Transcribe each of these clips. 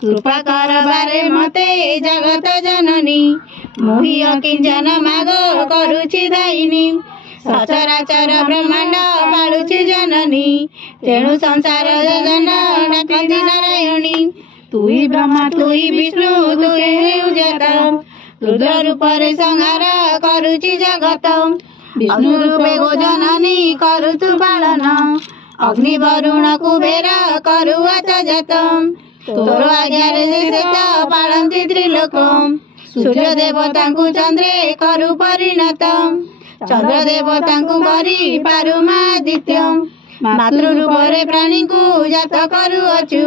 कृपा कर बारे मते जगत जननी मोहि अकिंचन माग करुछि दायिनी सचराचर ब्रह्मांड पालुछि जननी तेणु संसार जन डाकति नारायणी तुई ब्रह्मा तुई विष्णु तुई जात रुद्र रूपरे संहार करुछि जगत विष्णु रूपे गो जननी करुतु पालन अग्नि वरुण कुबेर करुआत जात तोर आज्ञारे से पालन्ति त्रिलोक सूर्य देवता चंद्रे करु परिणत चंद्र देवता करी पारुमादित्य मातृ रूपरे प्राणी को जात करुअछु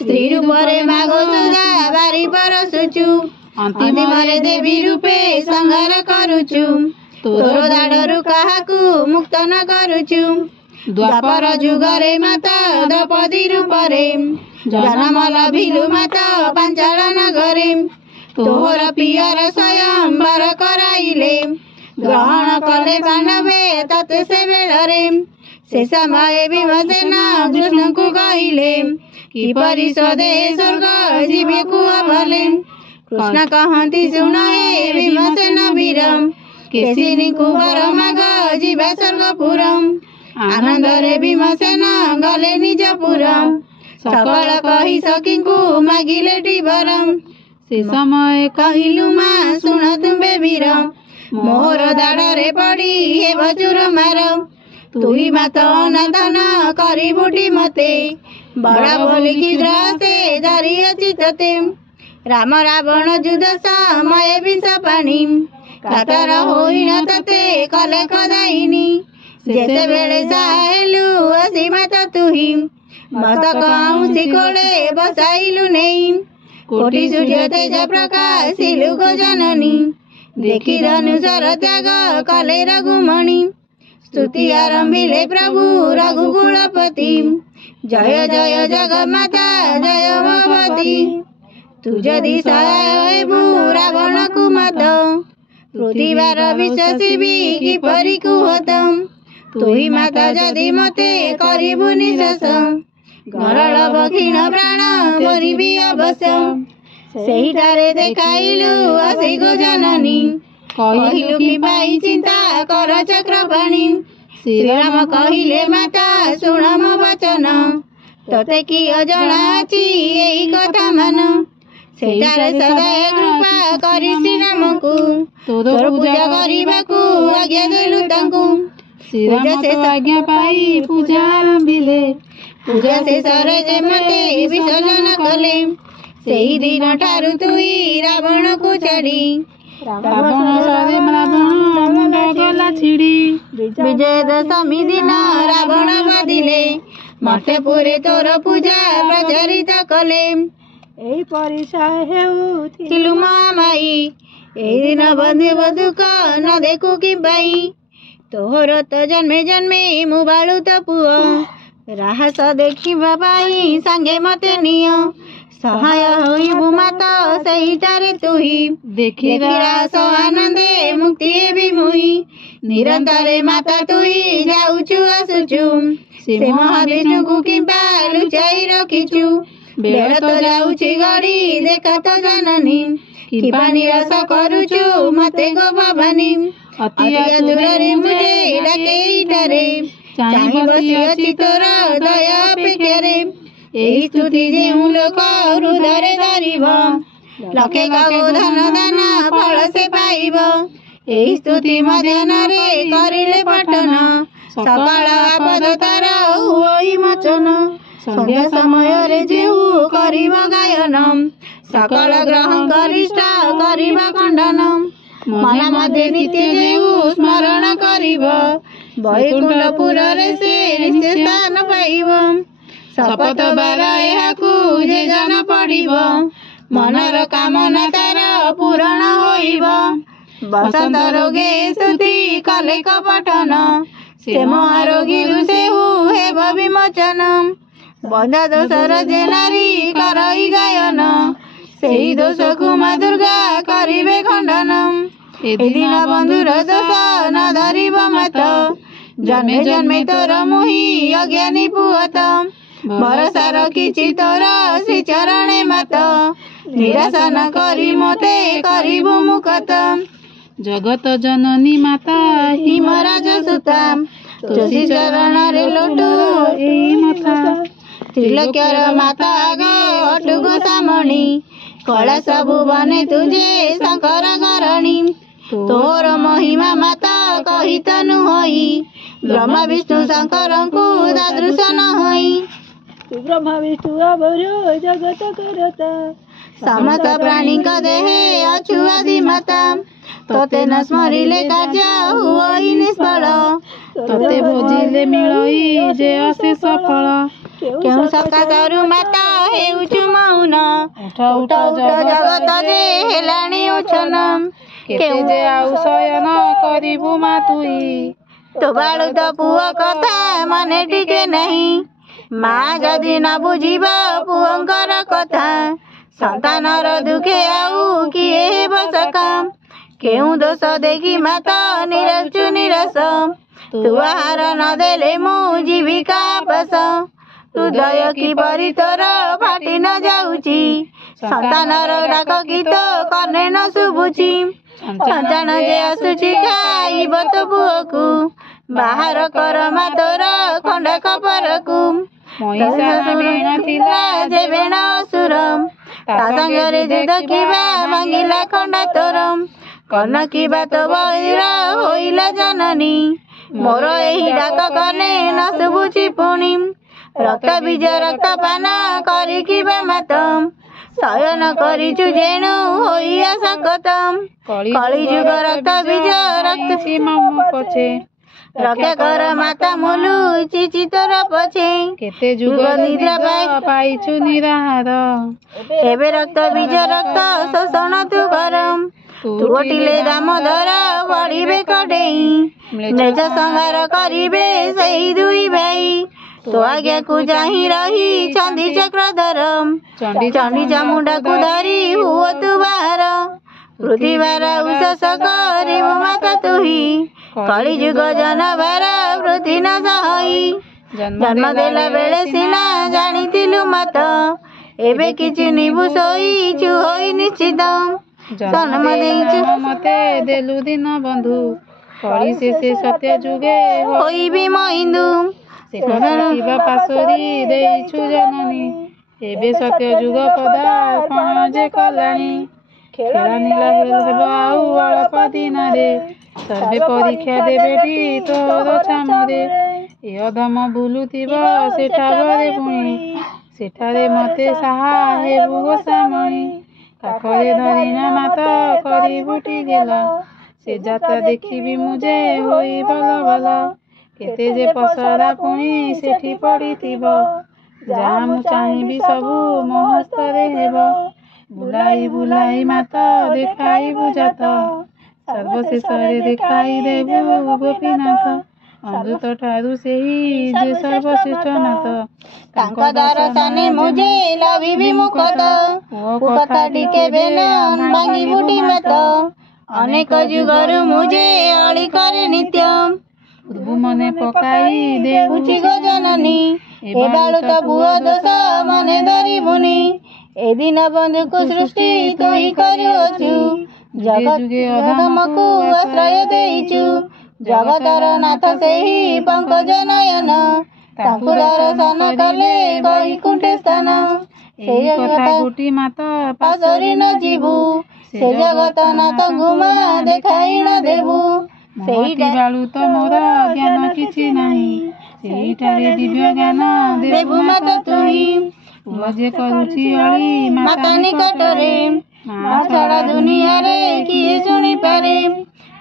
स्त्री रूपरे मागो सुधा बारी परसुचु अंतिम देवी रूपे संहार करुचु तोर दाड़ू काहाकू मुक्त न करुचु द्वापर जुगरे माता द्रौपदी रूपरे जन्म लभिलु माता पांचाल नगरे तोहर पियर स्वयं वर कराइले ग्रहण कले पांडवे तते से बेलरे से समय भीमसेन कृष्ण को कहले किपरि स्वदे स्वर्ग जीवे को भले कृष्ण कहती सुन हे भीमसेन वीर केसिनी कुबर माग जीवा स्वर्गपुर आनंद रे भीमसेन गले निजपुर सकल कही सखी को मागिले टीबर से समय कहलु माँ शुण तुम्बे वीर मोर दाड़े पड़ी हे बचुर मार तुई मात अनादन करिबुटी मते बड़ा बोलिकी द्रसे धरिअछि तते राम रावण युद्ध समय विष पाणी कातर होइन तते कले कदाइनी जेते बेले साहेलु असी मात तुही मस्तक औंसी कोड़े बसाइलु नहीं कोटि सूर्य तेज प्रकाशिलु गो जननी देखी धनुषर त्याग कले रघुमणि स्तुति आरंभिले प्रभु रघुकुलपति जय जय जगन्माता जय भगवती तू जदि सहाय हेबु रावण को मात पृथ्वीर विश्वासी किपरि कुहत तुही माता जदि मते करिबु निश्वास गरल बखिण प्राण करिबि अवश्य सेहिटारे देखाइलु आसी गो जननी कहिलु कि पाई चिंता कर चक्रपाणी श्रीराम कहिले माता शुण मो वचन तते कि अजଣା अछि एही कथा मान सेठारे सदाए कृपा करि श्रीराम को तोर पूजा करिबाकू आज्ञा देलु तांकू श्रीराम से आज्ञा पाई पूजा आरंभिले पूजा शेष रे मते विसर्जन कले सेही दिन ठारू तुई रावण को छाड़ी विजय दशमी दिन रावण बाधिले मठपुरे तोर पूजा प्रचरित कले एही परिचय हेउथिलु माई एही दिन बंधु दुख न देखु कि बाई तोहर तो जन्मे जन्मे मु बाळु तो पुओ राहस देखिबा पाई संगे मते नियो सहाय होइबु माता सेहिटारे तुही देखि रास आनंदे मुक्ति भी मुई निरंतरे माता तुही जाउछु आसुछु से महाविष्णु को किंबा लुचाई रखिछु बेड़ तो जाउछि गड़ी देखा तो जननी किंबा निराश करुछु मते गो भवानी अति दूरे मुझे डाकेइटारे चाहि बसिअछि तोर दया अपेक्षारे एही स्तुति जेउ लोक हृदय धरिब लखे गो धन दान फल से पाइब एही स्तुति मध्याह्ନରେ करिले पठन सकाळ आपद तार होई मोचन संध्या समय रे जेउ करिब गायन सकल ग्रह गरिष्ठ करिब खंडन मन मध्ये नित्य जेउ स्मरण करिब वैकुंठपुर रे से स्थान पाइब शपथ बार एहाकू जे जन पड़िब मनर कामना तार पूरण होइब बसंत रोगे स्तुति कले कपटन से महारोगी सेहु हेब विमोचन बंधा दोषर जे नारी करई गायन सेही दोष को माँ दुर्गा करिबे खंडन एदिन बंधुर दोष न धरिब मत जन्मे जन्मे तोर मुहि अज्ञानी पुअत भरोसा रखिछि तोर श्री चरणे मात ହାତ ନିରାଶ ନ କରି ମୋତେ କରିବୁ ମୁକ୍ତ। ଜଗତ ଜନନୀ ମାତା ହିମରାଜ ସୁତା ତୁଳସୀ ଚରଣରେ ଲୋଟୁ ଏଇ ମଥା। ତ୍ରିଲୋକ୍ୟର ମାତା ଆଗ ଅଟୁଗ ସାମଣି କଳା ସବୁ ବନେ ତୁଝେ ଶଙ୍କର ଘରଣୀ। ତୋର ମହିମା ମାତା କହିତ ନୁହଇ ବ୍ରହ୍ମା ବିଷ୍ଣୁ ଶଙ୍କରଙ୍କୁ ଦାଦୃଶ ନ ହୋଇ। ବ୍ରହ୍ମା ବିଷ୍ଣୁ ଅବର ଜଗତ କରତା ସମସ୍ତ ପ୍ରାଣୀଙ୍କ ଦେହେ ଅଛୁ ଆଦିମାତା ତୋତେ ନ ସ୍ମରିଲେ କାର୍ଯ୍ୟ ହୁଅଇ ନିଷ୍ଫଳ। ତତେ ଭୋଜିଲେ ମିଳଇ ଯେ ଅଶେଷ ଫଳ। କେଉଁ ସକାଶରୁ ମାତା ହେଉଛୁ ମୌନ ଉଠ ଉଠ ଉଠ ଜଗତରେ ହେଲାଣି ଉଚ୍ଛନ। କେତେ ଯେ ଆଉ ଶୟନ କରିବୁ ମା ତୁଇ। ତୋ ବାଳୁତ ପୁଅ କଥା ମନେ ଟିକେ ନାହିଁ ମା ଯଦି ନ ବୁଝିବ ପୁଅଙ୍କର କଥା ସନ୍ତାନର ଦୁଃଖେ ଆଉ କିଏ ହେବ ସଖା। କେଉଁ ଦୋଷ ଦେଖି ମାତା ନିରଛୁ ନିରସ ତୁ ଆହାର ନ ଦେଲେ ମୁଁ ଯିବି କାପାସ। ହୃଦୟ କିପରି ତୋର ଫାଟି ନ ଯାଉଛି ସନ୍ତାନର ଡାକ ଗୀତ କର୍ଣ୍ଣେ ନ ଶୁଭୁଛି। ସନ୍ତାନ ଯେ ଆସୁଛି ଖାଇବ ତୋ ପୁଅକୁ ବାହାର କର ମା ତୋର ଖଣ୍ଡ କପରକୁ। ମହିଷା ଥିଲା ଯେ ବେଣ ଅସୁର ତା ସାଙ୍ଗରେ ଯେ ଦେଖିବା ଭାଙ୍ଗିଲା ଖଣ୍ଡା ତୋର। କର୍ଣ୍ଣ କିବା ତୋ ବୈର ହୋଇଲା ଜନନୀ ମୋର ଏହି ଡାକ କନେ ନ ଶୁଭୁଛି ପୁଣି। ରକ୍ତ ବୀଜ ରକ୍ତ ପାନ କରିକିବା ମାତ ଶୟନ କରିଛୁ ଯେଣୁ ହୋଇଆ ଶକତ। କଳି ଯୁଗ ରକ୍ତ ବୀଜ ରକ୍ତ ପଛେ ରକ୍ଷା କର ମାତା ମୁଲୁଚିଛି ତୋର ପଛେ। କେତେ ଯୁଗ ନିଦ୍ରା ପାଇଛୁ ନିରାହାର ଏବେ ରକ୍ତ ବୀଜ ରକ୍ତ ଶୋଷଣ ତୁ କର। ତୁ ଗୋଟିଲେ ଦାମୋଦର ପଡ଼ିବେ କଡ଼େଇ ନିଜ ସଂହାର କରିବେ ସେଇ ଦୁଇ ଭାଇ। ତୋ ଆଜ୍ଞାକୁ ଚାହିଁ ରହି ଚଣ୍ଡୀ ଚକ୍ରଧର ଚଣ୍ଡୀ ଚାମୁଣ୍ଡାକୁ ଧରି ହୁଅ ତୁ ବାହାର। ପୃଥିବୀର ଉଷସ କରିବୁ ମାତା ତୁହି କଳି ଯୁଗ ଜନବାର ବୃଦ୍ଧି ନ ସହି। ଜନ୍ମ ଦେଲା ବେଳେ ସିନା ଜାଣିଥିଲୁ ମାତ ଏବେ କିଛି ନିବୁ ଶୋଇଛୁ ହୋଇ ନିଶ୍ଚିତ। ଜନ୍ମ ଦେଇଛୁ ମତେ ଦେଲୁ ଦିନ ବନ୍ଧୁ କଳି ଶେଷେ ସତ୍ୟ ଯୁଗେ ହୋଇବି ମହିନ୍ଦୁ। ସେ କଥା କିବା ପାଶୋରି ଦେଇଛୁ ଜନନୀ ଏବେ ସତ୍ୟ ଯୁଗ ପଦାର୍ପଣ ଯେ କଲାଣି। ଖେଳ ନୀଳ ହେବ ଆଉ ଅଳ୍ପ ଦିନରେ ସର୍ବେ ପରୀକ୍ଷା ଦେବେଟି ତୋର ଚାମରେ। ଏ ଅଧମ ବୁଲୁଥିବ ସେଠା ବଳେ ପୁଣି ସେଠାରେ ମତେ ସାହା ହେବୁ ଗୋସାମଣି। କାକରେ ଧରିନା ମାତ କରିବୁଟି ଗେଲ ସେ ଯାତ୍ରା ଦେଖିବି ମୁଁ ଯେ ହୋଇ ଭଲ ଭଲ। କେତେ ଯେ ପସରା ପୁଣି ସେଠି ପଡ଼ିଥିବ ଯାହା ମୁଁ ଚାହିଁବି ସବୁ ମୋ ହସ୍ତରେ ହେବ। ବୁଲାଇ ବୁଲାଇ ମାତ ଦେଖାଇବୁ ଜାତ ସର୍ବଶେଷରେ ଦେଖାଇ ଦେବୁ ଗୋପୀନାଥ। ଅମୃତ ଠାରୁ ସେହି ଯେ ସର୍ବଶ୍ରେଷ୍ଠ ନାଥ ତାଙ୍କ ଦର୍ଶନେ ମୁଁ ଯେ ଲଭିବି ମୁକତ। ପୁଅ କଥା ଟିକେ ବେନ ଭାଙ୍ଗିବୁଟି ମାତ ଅନେକ ଯୁଗରୁ ମୁଁ ଯେ ଅଳି କରେ ନିତ୍ୟ। ପୂର୍ବୁ ମନେ ପକାଇ ଦେଉଛି ଗো ଜନନୀ ଏ ବାଳୁତ ପୁଅ ଦୋଷ ମନେ ଧରିବୁନି। ଏ ଦିନ ବନ୍ଧୁକୁ ସୃଷ୍ଟି ତୁଇ କରୁଅଛୁ ଜଗତ ଅଧମକୁ ଆଶ୍ରୟ ଦେଇଛୁ। ଜଗତର ନାଥ ସେହି ପଙ୍କଜ ନୟନ ତାଙ୍କୁ ଦର୍ଶନ କଲେ ବୈକୁଣ୍ଠ ସ୍ଥାନ। ସେଇ କଥା ଗୋଟି ମାତ ପାଶୋରି ନ ଯିବୁ ସେ ଜଗତ ନାଥଙ୍କୁ ମା ଦେଖାଇ ନ ଦେବୁ। ସେଇଟା ବାଳୁତ ମୋର ଜ୍ଞାନ କିଛି ନାହିଁ ସେଇଠାରେ ଦିବ୍ୟ ଜ୍ଞାନ ଦେବୁ ମାତା ତୁହି। ପୁଅ ଯେ କରୁଛି ଅଳି ମାତା ନିକଟରେ ମା ଛଡ଼ା ଦୁନିଆରେ କିଏ ଶୁଣିପାରେ।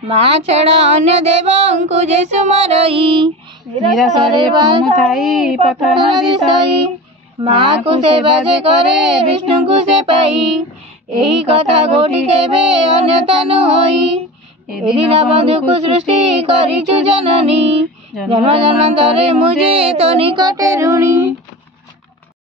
ମା ଛଡ଼ା ଅନ୍ୟ ଦେବଙ୍କୁ ଯେ ସୁମରଇ ନିରାଶରେ ଥାଇ ପଥ ନ ଦିଶଇ। ମାକୁ ସେବା ଯେ କରେ ବିଷ୍ଣୁଙ୍କୁ ସେ ପାଇ ଏହି କଥା ଗୋଟି କେବେ ଅନ୍ୟତା ନୁହଇ। ଏ ଦିନ ବନ୍ଧୁକୁ ସୃଷ୍ଟି କରିଛୁ ଜନନୀ ଜନ୍ମ ଜନ୍ମାନ୍ତରେ ମୁଁ ଯେ ତୋ ନିକଟେ ଋଣୀ।